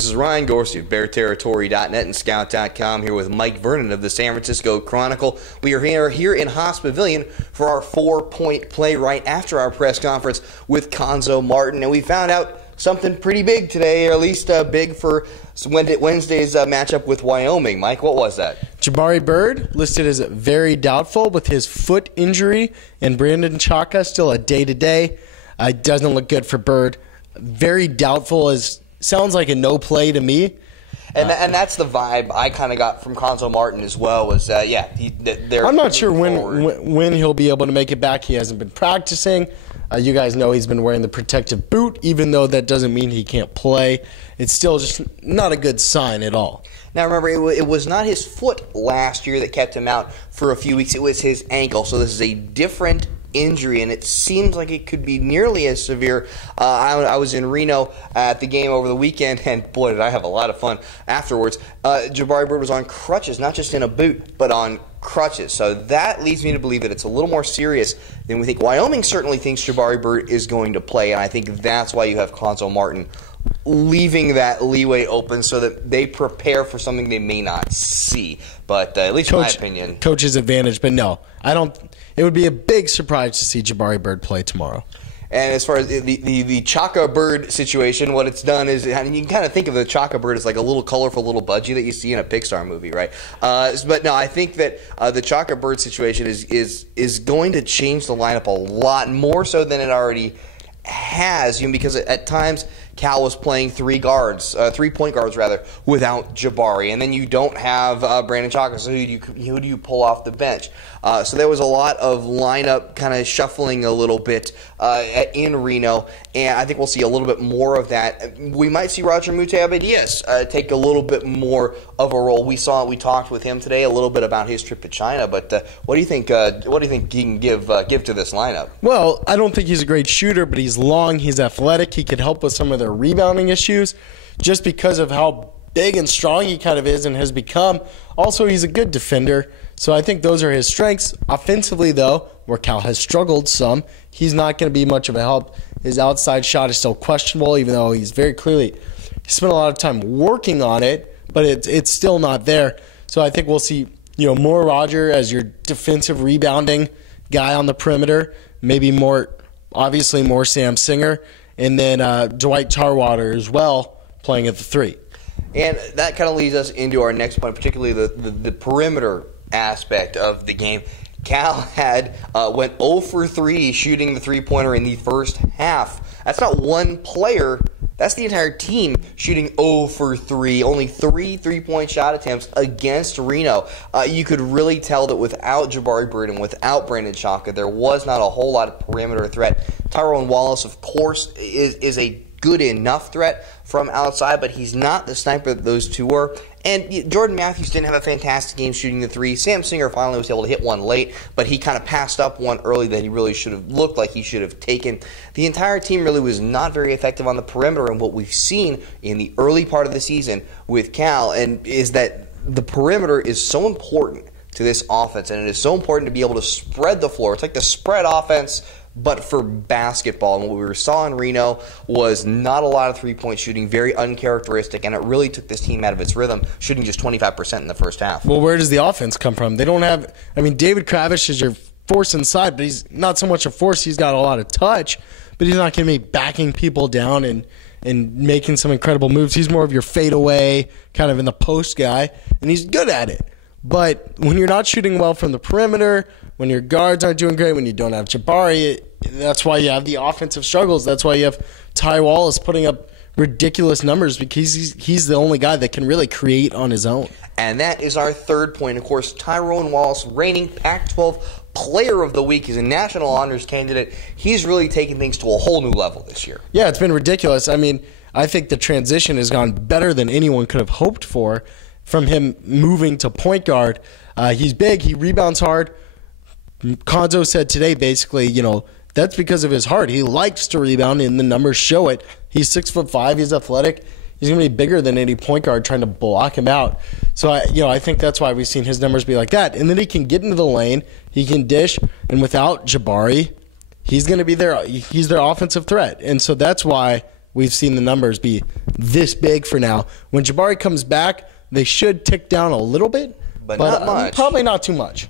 This is Ryan Gorsey of BearTerritory.net and Scout.com here with Mike Vernon of the San Francisco Chronicle. We are here in Haas Pavilion for our 4-point play right after our press conference with Cuonzo Martin. And we found out something pretty big today, or at least big for Wednesday's matchup with Wyoming. Mike, what was that? Jabari Bird listed as very doubtful with his foot injury, and Brandon Chaka still a day-to-day. It doesn't look good for Bird. Very doubtful sounds like a no play to me. And that's the vibe I kind of got from Cuonzo Martin as well. Was they're I'm not sure when he'll be able to make it back. He hasn't been practicing. You guys know he's been wearing the protective boot, even though that doesn't mean he can't play. It's still just not a good sign at all. Now remember, it was not his foot last year that kept him out for a few weeks. It was his ankle. So this is a different injury, and it seems like it could be nearly as severe. I was in Reno at the game over the weekend, and boy, did I have a lot of fun afterwards. Jabari Bird was on crutches, not just in a boot, but on crutches. So that leads me to believe that it's a little more serious than we think. Wyoming certainly thinks Jabari Bird is going to play, and I think that's why you have Cuonzo Martin leaving that leeway open so that they prepare for something they may not see. But at least in my opinion, coach's advantage. But no, I don't. It would be a big surprise to see Jabari Bird play tomorrow. And as far as the Chaka Bird situation, what it's done is, and you can kind of think of the Chaka Bird as like a little colorful little budgie that you see in a Pixar movie, right? But no, I think that the Chaka Bird situation is going to change the lineup a lot more so than it already has, because at times Cal was playing three point guards without Jabari, and then you don't have Brandon Chaka. So who do you pull off the bench? So there was a lot of lineup kind of shuffling a little bit in Reno, and I think we'll see a little bit more of that. We might see Roger Mute-Abadias take a little bit more of a role. We talked with him today a little bit about his trip to China, but what do you think? What do you think he can give to this lineup? Well, I don't think he's a great shooter, but he's long, he's athletic, he could help with some of their rebounding issues just because of how big and strong he kind of is and has become. Also, he's a good defender, so I think those are his strengths. Offensively, though, where Cal has struggled some, he's not going to be much of a help. His outside shot is still questionable, even though he's very clearly he spent a lot of time working on it, but it's still not there. So I think we'll see more Roger as your defensive rebounding guy on the perimeter, maybe obviously more Sam Singer, and then Dwight Tarwater as well playing at the 3. And that kind of leads us into our next point, particularly the perimeter aspect of the game. Cal went 0 for 3 shooting the three-pointer in the first half. That's not one player. That's the entire team shooting 0 for 3. Only 3 three-point shot attempts against Reno. You could really tell that without Jabari Bird and without Brandon Chaka, there was not a whole lot of perimeter threat. Tyrone Wallace, of course, is a good enough threat from outside, but he's not the sniper that those two were. And Jordan Matthews didn't have a fantastic game shooting the 3. Sam Singer finally was able to hit one late, but he kind of passed up one early that he really should have looked like he should have taken. The entire team really was not very effective on the perimeter, and what we've seen in the early part of the season with Cal is that the perimeter is so important to this offense, and it is so important to be able to spread the floor. It's like the spread offense, but for basketball. And what we saw in Reno was not a lot of three-point shooting, very uncharacteristic, and it really took this team out of its rhythm, shooting just 25% in the first half. Well, where does the offense come from? They don't have – David Kravish is your force inside, but he's not so much a force. He's got a lot of touch, but he's not going to be backing people down and making some incredible moves. He's more of your fadeaway, kind of in the post guy, and he's good at it. But when you're not shooting well from the perimeter, when your guards aren't doing great, when you don't have Jabari, that's why you have the offensive struggles. That's why you have Ty Wallace putting up ridiculous numbers, because he's the only guy that can really create on his own. And that is our third point. Of course, Tyrone Wallace, reigning Pac-12 Player of the Week. He's a national honors candidate. He's really taken things to a whole new level this year. Yeah, it's been ridiculous. I think the transition has gone better than anyone could have hoped for from him moving to point guard. He's big. He rebounds hard. Cuonzo said today, basically, that's because of his heart. He likes to rebound, and the numbers show it. He's 6'5". He's athletic. He's going to be bigger than any point guard trying to block him out. So, I think that's why we've seen his numbers be like that. And then he can get into the lane. He can dish. And without Jabari, he's going to be there. He's their offensive threat. And so that's why we've seen the numbers be this big for now. When Jabari comes back, they should tick down a little bit, but not much. Probably not too much.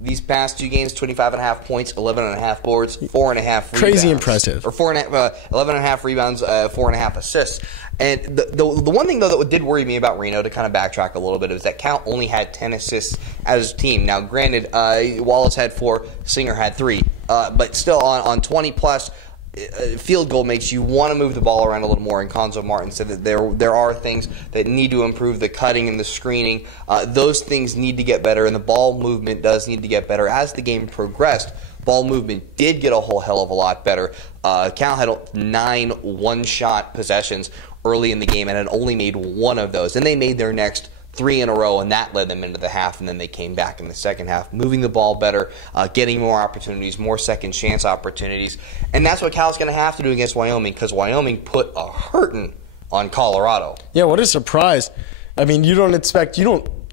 These past 2 games, 25.5 points, 11.5 boards, 4.5 rebounds. Crazy impressive. Or 11.5 rebounds, 4.5 assists. And the one thing, though, that did worry me about Reno, to kind of backtrack a little bit, is that Cal only had 10 assists as a team. Now, granted, Wallace had 4, Singer had 3. But still, on 20-plus, field goal makes you want to move the ball around a little more, and Cuonzo Martin said that there are things that need to improve, the cutting and the screening. Those things need to get better, and the ball movement does need to get better. As the game progressed, ball movement did get a whole hell of a lot better. Cal had 9 one-shot possessions early in the game and had only made 1 of those. And they made their next 3 in a row, and that led them into the half, and then they came back in the second half, moving the ball better, getting more opportunities, more second chance opportunities. And that's what Cal's going to have to do against Wyoming, because Wyoming put a hurting on Colorado. Yeah, what a surprise. I mean, you don't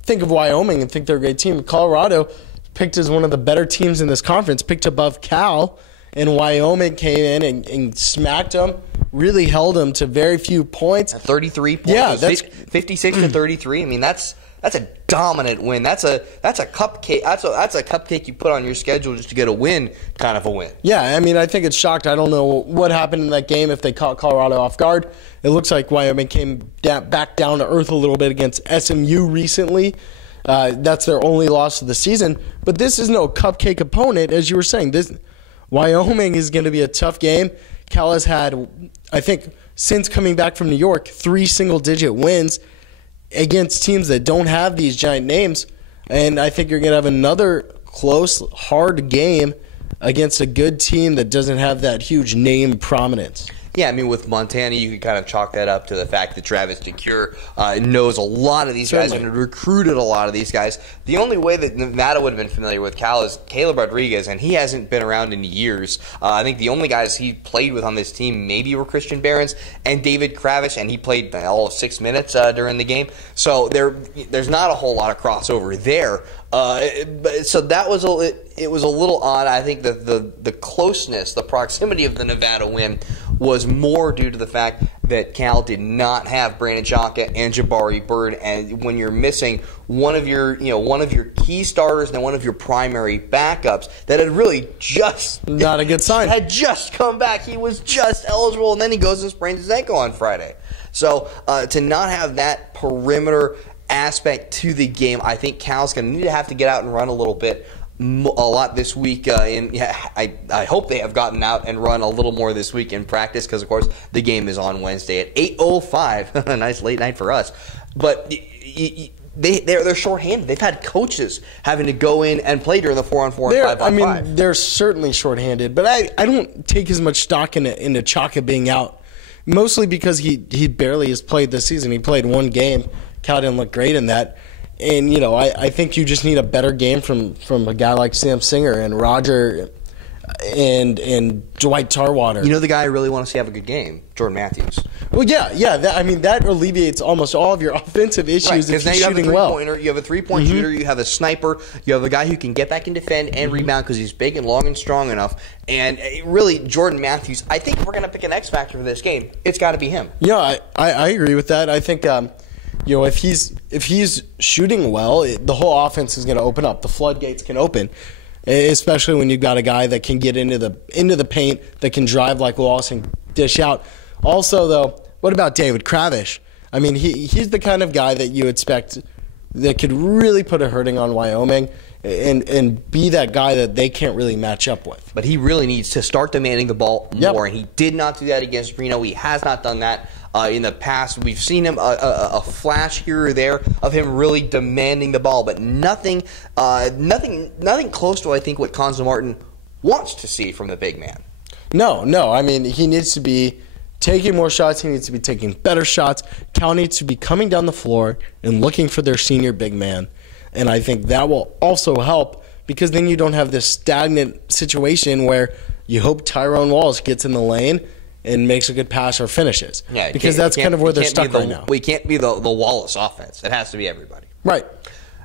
think of Wyoming and think they're a great team. Colorado, picked as one of the better teams in this conference, picked above Cal, and Wyoming came in and smacked them, really held them to very few points. 33 points. Yeah, that's 56 to 33. I mean, that's a dominant win. That's a cupcake. That's a cupcake you put on your schedule just to get a win, kind of a win. Yeah, I mean, I think it's shocked. I don't know what happened in that game, if they caught Colorado off guard. It looks like Wyoming came back down to earth a little bit against SMU recently. That's their only loss of the season. But this is no cupcake opponent, as you were saying. Wyoming is going to be a tough game. Cal has had, I think, since coming back from New York, 3 single-digit wins against teams that don't have these giant names. And I think you're going to have another close, hard game against a good team that doesn't have that huge name prominence. Yeah, I mean, with Montana, you can kind of chalk that up to the fact that Travis DeCure knows a lot of these guys and recruited a lot of these guys. The only way that Nevada would have been familiar with Cal is Caleb Rodriguez, and he hasn't been around in years. I think the only guys he played with on this team maybe were Christian Behrens and David Kravish, and he played all of 6 minutes during the game. So there's not a whole lot of crossover there. So that was it was a little odd. I think that the closeness, the proximity of the Nevada win was more due to the fact that Cal did not have Brandon Jaka and Jabari Bird, and when you're missing one of your key starters and one of your primary backups that had really just not a good sign, had just come back, he was just eligible, and then he goes and sprains his ankle on Friday. So to not have that perimeter aspect to the game, I think Cal's going to need to have to get out and run a little bit. A lot this week. I hope they have gotten out and run a little more this week in practice, because, of course, the game is on Wednesday at 8:05. A nice late night for us. But they're shorthanded. They've had coaches having to go in and play during the 4-on-4 and 5-on-5. I mean, they're certainly shorthanded, but I don't take as much stock into Chaka being out, mostly because he barely has played this season. He played 1 game. Cal didn't look great in that. And, I think you just need a better game from a guy like Sam Singer and Roger and Dwight Tarwater. The guy I really want to see have a good game, Jordan Matthews. Well, yeah. That alleviates almost all of your offensive issues if he's shooting well. You have a three-point shooter, you have a sniper, you have a guy who can get back and defend and rebound because he's big and long and strong enough. And really, Jordan Matthews, I think if we're going to pick an X factor for this game, it's got to be him. Yeah, I agree with that. I think if he's shooting well, the whole offense is going to open up. The floodgates can open, especially when you've got a guy that can get into the paint, that can drive like Wallace and dish out. Also, though, what about David Kravish? I mean, he's the kind of guy that you expect that could really put a hurting on Wyoming and be that guy that they can't really match up with. But he really needs to start demanding the ball more, and he did not do that against Reno. He has not done that in the past. We've seen him a flash here or there of him really demanding the ball, but nothing close to, I think, what Cuonzo Martin wants to see from the big man. No. I mean, he needs to be taking more shots. He needs to be taking better shots. Cal needs to be coming down the floor and looking for their senior big man. And I think that will also help, because then you don't have this stagnant situation where you hope Tyrone Wallace gets in the lane and makes a good pass or finishes. Yeah, because that's kind of where they're stuck right now. We can't be the Wallace offense. It has to be everybody. Right.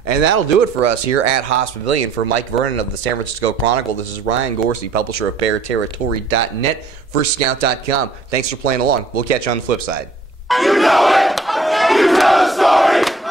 And that'll do it for us here at Haas Pavilion. For Mike Vernon of the San Francisco Chronicle, this is Ryan Gorsey, publisher of BearTerritory.net for Scout.com. Thanks for playing along. We'll catch you on the flip side. You know it! You know the story!